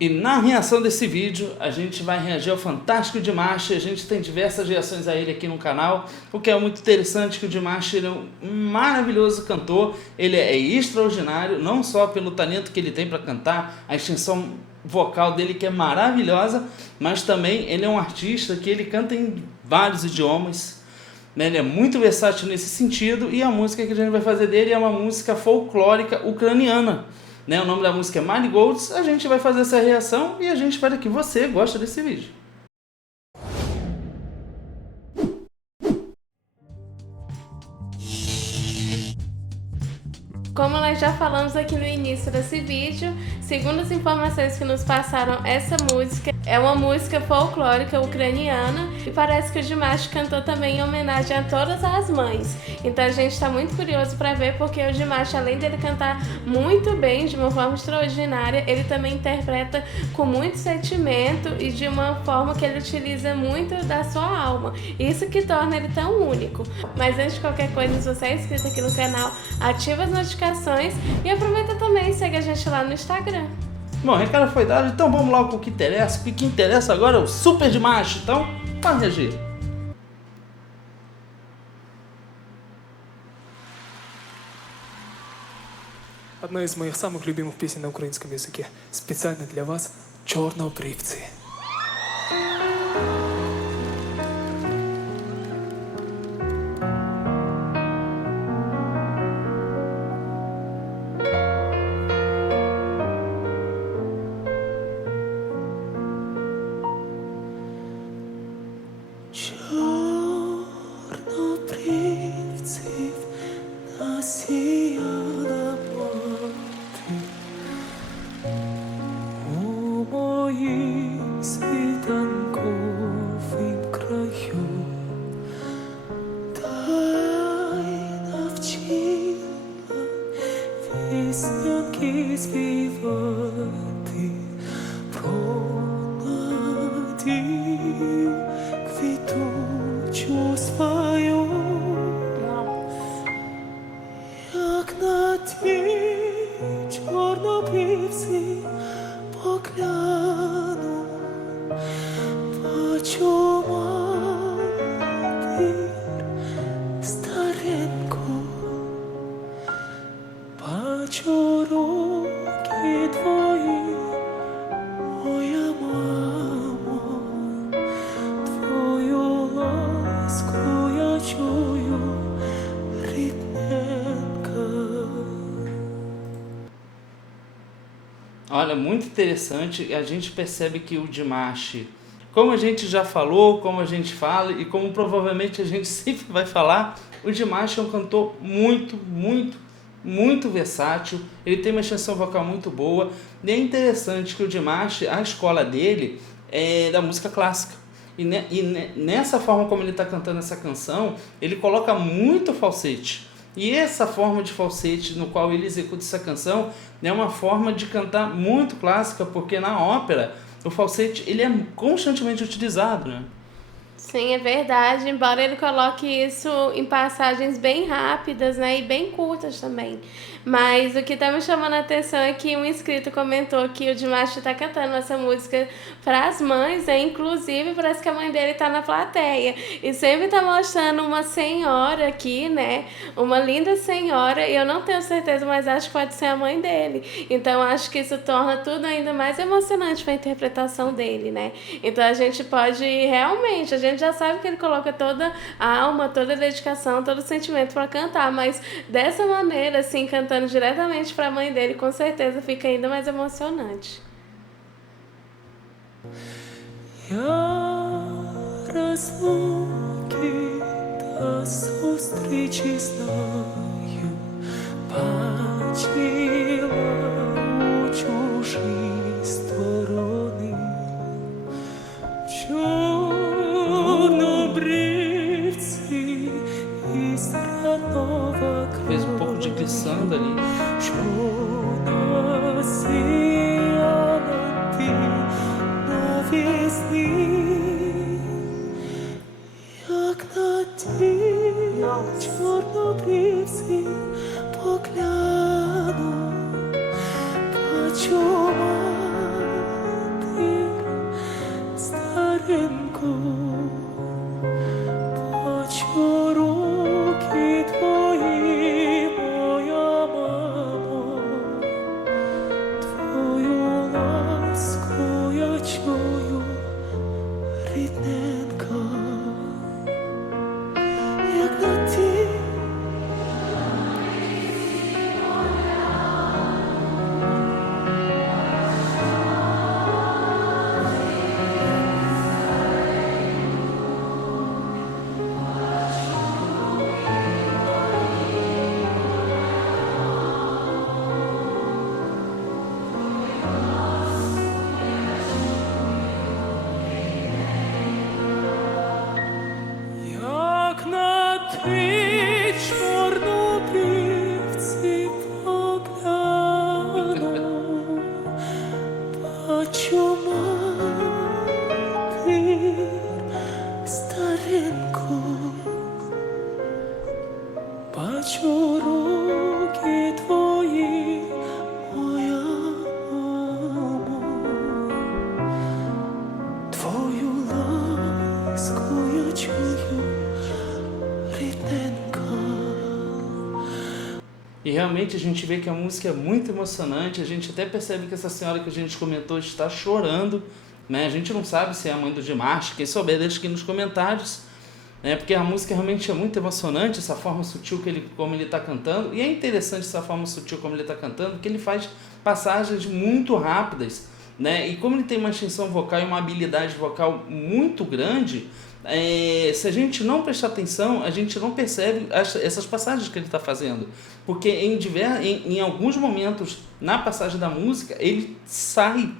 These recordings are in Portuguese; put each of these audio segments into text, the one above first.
E na reação desse vídeo, a gente vai reagir ao Fantástico Dimash. A gente tem diversas reações a ele aqui no canal, o que é muito interessante, que o Dimash ele é um maravilhoso cantor. Ele é extraordinário, não só pelo talento que ele tem para cantar, a extensão vocal dele que é maravilhosa, mas também ele é um artista que ele canta em vários idiomas, né? Ele é muito versátil nesse sentido, e a música que a gente vai fazer dele é uma música folclórica ucraniana, né? O nome da música é Marigolds. A gente vai fazer essa reação e a gente espera que você goste desse vídeo. Como nós já falamos aqui no início desse vídeo, segundo as informações que nos passaram, essa música é uma música folclórica ucraniana e parece que o Dimash cantou também em homenagem a todas as mães. Então a gente está muito curioso para ver, porque o Dimash, além dele cantar muito bem, de uma forma extraordinária, ele também interpreta com muito sentimento e de uma forma que ele utiliza muito da sua alma. Isso que torna ele tão único. Mas antes de qualquer coisa, se você é inscrito aqui no canal, ativa as notificações e aproveita também e segue a gente lá no Instagram. Bom, o recado foi dado, então vamos lá com o que interessa. O que interessa agora é o Super Dimash, então pode reagir. Одна из моих самых любимых песен на украинском языке. Специально для вас «Чорнобривці». Чорнобривців насіяла мати у моїм світанковім краю, та й навчила піснянки співати про надію квітучу свою. Як на ті чорнобривці погляну, бачу матір стареньку, бачу руки твої, моя мамо, твою ласку я чую, рідненька. Olha, muito interessante. A gente percebe que o Dimash, como a gente já falou, como a gente fala e como provavelmente a gente sempre vai falar, o Dimash é um cantor muito versátil. Ele tem uma extensão vocal muito boa, e é interessante que o Dimash, a escola dele é da música clássica. E nessa forma como ele está cantando essa canção, ele coloca muito falsete. E essa forma de falsete no qual ele executa essa canção é uma forma de cantar muito clássica, porque na ópera o falsete ele é constantemente utilizado, né? Sim, é verdade, embora ele coloque isso em passagens bem rápidas, né, e bem curtas também. Mas o que tá me chamando a atenção é que um inscrito comentou que o Dimash tá cantando essa música para as mães, né? Inclusive parece que a mãe dele tá na plateia. E sempre tá mostrando uma senhora aqui, né? Uma linda senhora, e eu não tenho certeza, mas acho que pode ser a mãe dele. Então acho que isso torna tudo ainda mais emocionante para a interpretação dele, né? Então a gente pode realmente, a gente já sabe que ele coloca toda a alma, toda a dedicação, todo o sentimento para cantar, mas dessa maneira, assim, cantando diretamente para a mãe dele, com certeza fica ainda mais emocionante. Я разлуки та зустрічі знаю, бачила у чужій сторони. Чорнобривці із Гранова Fez um pouco de glissando ali. що насіяла ти навесні, як на ті чорнобривці погляну. Почуруки твої, моя мамо, твою ласку я чую, рідненька. E realmente a gente vê que a música é muito emocionante, a gente até percebe que essa senhora que a gente comentou está chorando, né? A gente não sabe se é a mãe do Dimash, quem souber deixa aqui nos comentários, né? Porque a música realmente é muito emocionante, essa forma sutil como ele está cantando, e é interessante essa forma sutil como ele está cantando, porque ele faz passagens muito rápidas, né? E como ele tem uma extensão vocal e uma habilidade vocal muito grande, se a gente não prestar atenção, a gente não percebe essas passagens que ele está fazendo, porque em alguns momentos na passagem da música ele sai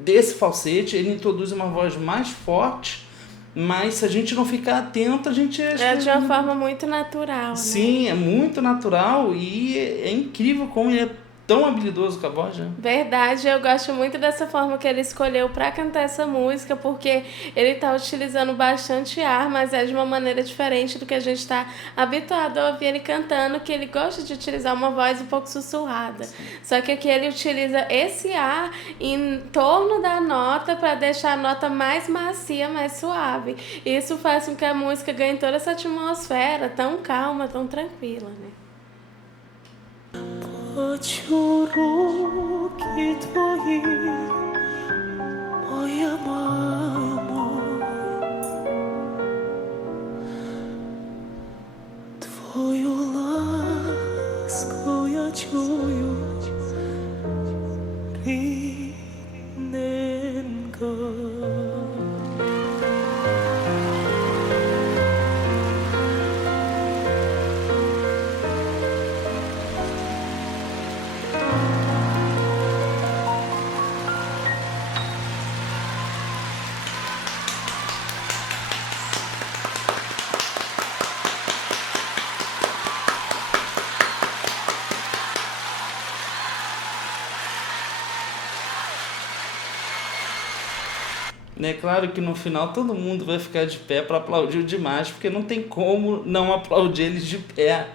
desse falsete, ele introduz uma voz mais forte, mas se a gente não ficar atento, a gente... É de uma forma muito natural, Sim, né? é muito natural e é incrível como ele é tão habilidoso com a voz, né? Verdade, eu gosto muito dessa forma que ele escolheu para cantar essa música, porque ele tá utilizando bastante ar, mas é de uma maneira diferente do que a gente está habituado a ouvir ele cantando, que ele gosta de utilizar uma voz um pouco sussurrada. Sim. Só que aqui ele utiliza esse ar em torno da nota para deixar a nota mais macia, mais suave. Isso faz com que a música ganhe toda essa atmosfera tão calma, tão tranquila, né? Почуруки твої, моя мамо, твою ласку я чую, рідненька. É claro que no final todo mundo vai ficar de pé para aplaudir o Dimash, porque não tem como não aplaudir eles de pé.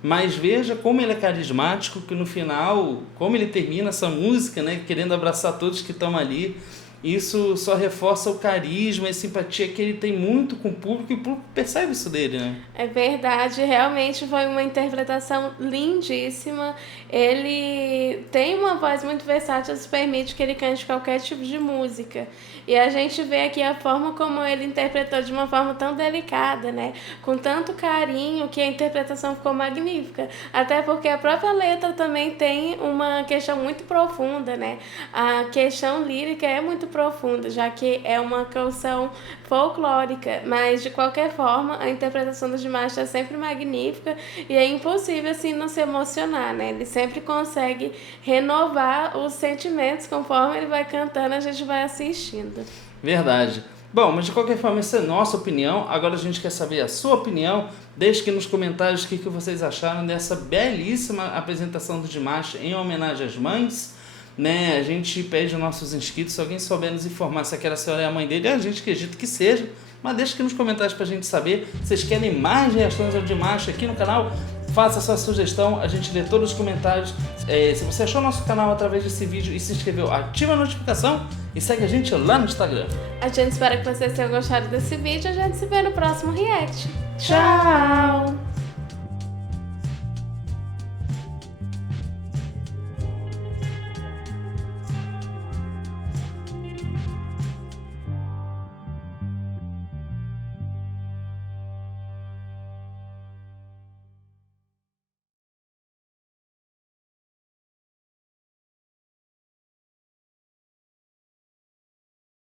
Mas veja como ele é carismático, que no final, como ele termina essa música, né, querendo abraçar todos que estão ali. Isso só reforça o carisma e a simpatia que ele tem muito com o público, e o público percebe isso dele, né? É verdade, realmente foi uma interpretação lindíssima. Ele tem uma voz muito versátil, isso permite que ele cante qualquer tipo de música. E a gente vê aqui a forma como ele interpretou de uma forma tão delicada, né? Com tanto carinho, que a interpretação ficou magnífica. Até porque a própria letra também tem uma questão muito profunda, né? A questão lírica é muito profunda, já que é uma canção folclórica, mas de qualquer forma a interpretação do Dimash é sempre magnífica e é impossível assim não se emocionar, né? Ele sempre consegue renovar os sentimentos conforme ele vai cantando, a gente vai assistindo. Verdade. Bom, mas de qualquer forma, essa é a nossa opinião. Agora a gente quer saber a sua opinião. Deixe aqui nos comentários o que vocês acharam dessa belíssima apresentação do Dimash em homenagem às mães, né? A gente pede aos nossos inscritos, se alguém souber nos informar se aquela senhora é a mãe dele, a gente acredita que seja, mas deixa aqui nos comentários pra gente saber. Vocês querem mais reações ao Dimash aqui no canal? Faça sua sugestão, a gente lê todos os comentários. Se você achou nosso canal através desse vídeo e se inscreveu, ativa a notificação e segue a gente lá no Instagram. A gente espera que vocês tenham gostado desse vídeo, a gente se vê no próximo react. Tchau!